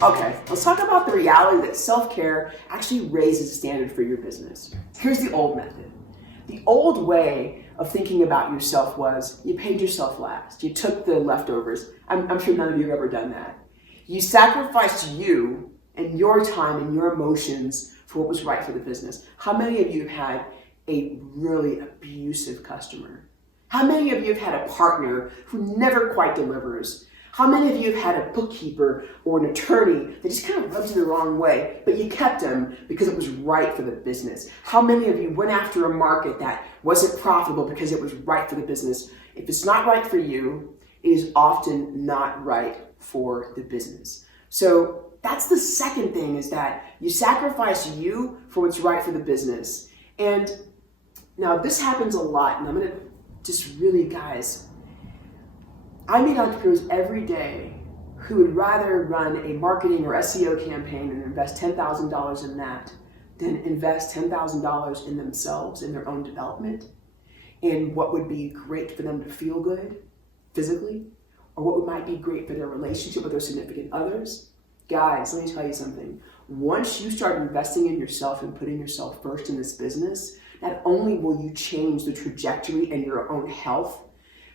Okay, let's talk about the reality that self-care actually raises the standard for your business. Here's the old method. The old way of thinking about yourself was you paid yourself last. You took the leftovers. I'm sure none of you have ever done that. You sacrificed you and your time and your emotions for what was right for the business. How many of you have had a really abusive customer? How many of you have had a partner who never quite delivers? How many of you have had a bookkeeper or an attorney that just kind of rubs you the wrong way, but you kept them because it was right for the business? How many of you went after a market that wasn't profitable because it was right for the business? If it's not right for you, it is often not right for the business. So that's the second thing, is that you sacrifice you for what's right for the business. And now this happens a lot, and I'm going to just really, guys, I meet entrepreneurs every day who would rather run a marketing or SEO campaign and invest $10,000 in that than invest $10,000 in themselves, in their own development, in what would be great for them to feel good physically, or what might be great for their relationship with their significant others. Guys, let me tell you something. Once you start investing in yourself and putting yourself first in this business, not only will you change the trajectory and your own health,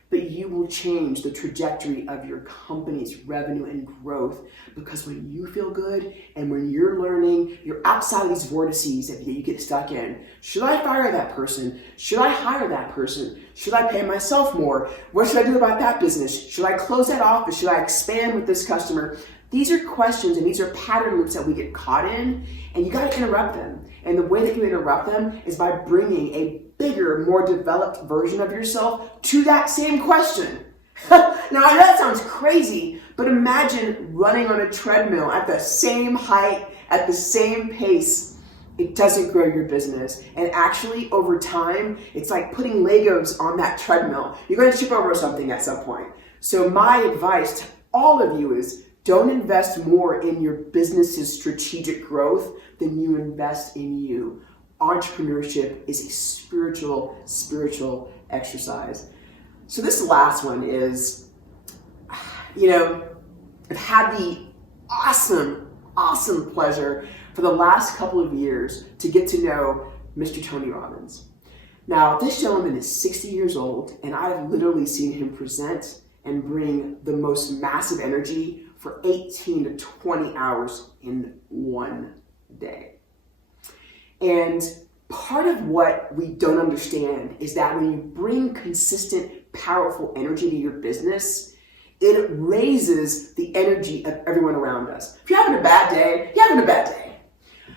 but you will change the trajectory of your company's revenue and growth, because when you feel good and when you're learning, you're outside of these vortices that you get stuck in. Should I fire that person? Should I hire that person? Should I pay myself more? What should I do about that business? Should I close that office? Should I expand with this customer? These are questions and these are pattern loops that we get caught in, and you got to interrupt them. And the way that you interrupt them is by bringing a bigger, more developed version of yourself to that same question. Now, I know that sounds crazy, but imagine running on a treadmill at the same height, at the same pace. It doesn't grow your business. And actually, over time, it's like putting Legos on that treadmill. You're going to trip over something at some point. So my advice to all of you is, don't invest more in your business's strategic growth than you invest in you. Entrepreneurship is a spiritual exercise. So this last one is, I've had the awesome pleasure for the last couple of years to get to know Mr. Tony Robbins. Now, this gentleman is 60 years old, and I've literally seen him present and bring the most massive energy for 18 to 20 hours in one day. And part of what we don't understand is that when you bring consistent, powerful energy to your business, it raises the energy of everyone around us. If you're having a bad day, you're having a bad day.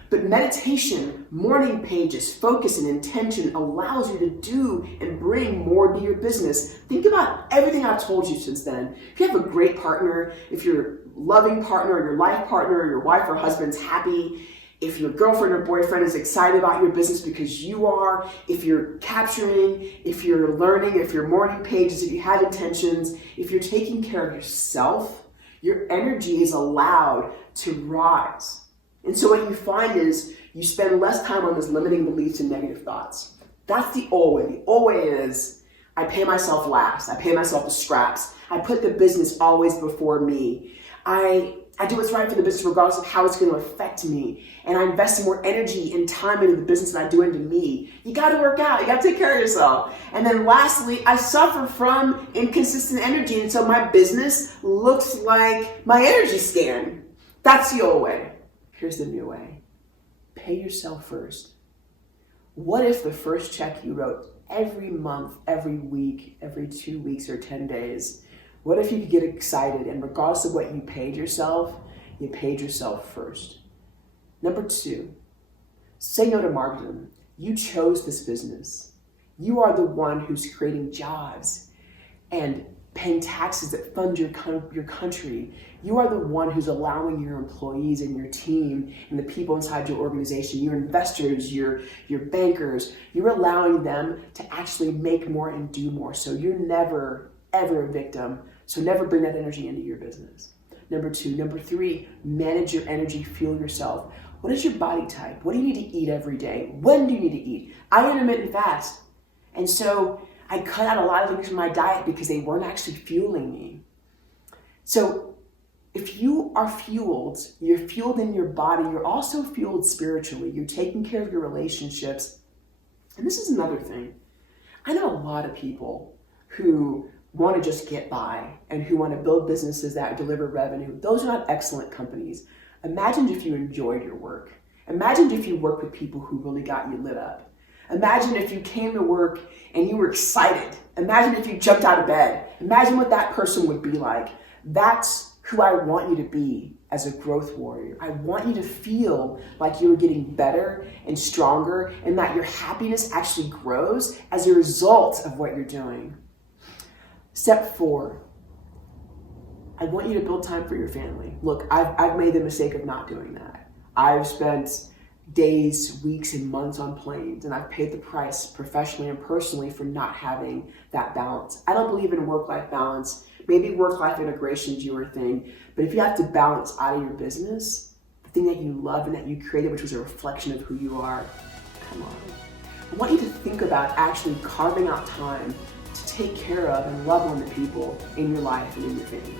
But meditation, morning pages, focus, and intention allows you to do and bring more to your business. Think about everything I've told you since then. If you have a great partner, if your loving partner or your life partner or your wife or husband's happy, if your girlfriend or boyfriend is excited about your business because you are, if you're capturing, if you're learning, if your morning pages, if you have intentions, if you're taking care of yourself, your energy is allowed to rise. And so what you find is you spend less time on those limiting beliefs and negative thoughts. That's the old way. The old way is I pay myself last. I pay myself the scraps. I put the business always before me. I do what's right for the business regardless of how it's going to affect me. And I invest more energy and time into the business than I do into me. You got to work out. You got to take care of yourself. And then lastly, I suffer from inconsistent energy. And so my business looks like my energy scan. That's the old way. Here's the new way. Pay yourself first. What if the first check you wrote every month, every week, every 2 weeks or 10 days, what if you could get excited and regardless of what you paid yourself first? Number 2, say no to martyrdom. You chose this business. You are the one who's creating jobs and paying taxes that fund your country. You are the one who's allowing your employees and your team and the people inside your organization, your investors, your bankers, you're allowing them to actually make more and do more. So you're never, ever a victim. So never bring that energy into your business. Number 2. Number 3, manage your energy, fuel yourself. What is your body type? What do you need to eat every day? When do you need to eat? I intermittent fast. And so I cut out a lot of things from my diet because they weren't actually fueling me. So If you are fueled, you're fueled in your body, you're also fueled spiritually. You're taking care of your relationships. And this is another thing. I know a lot of people who want to just get by and who want to build businesses that deliver revenue. Those are not excellent companies. Imagine if you enjoyed your work. Imagine if you worked with people who really got you lit up. Imagine if you came to work and you were excited. Imagine if you jumped out of bed. Imagine what that person would be like. That's who I want you to be as a growth warrior. I want you to feel like you're getting better and stronger and that your happiness actually grows as a result of what you're doing. Step 4, I want you to build time for your family. Look, I've made the mistake of not doing that. I've spent days, weeks, and months on planes, and I've paid the price professionally and personally for not having that balance. I don't believe in work-life balance. Maybe work-life integration is your thing, but if you have to balance out of your business, the thing that you love and that you created, which was a reflection of who you are, come on. I want you to think about actually carving out time to take care of and love on the people in your life and in your family.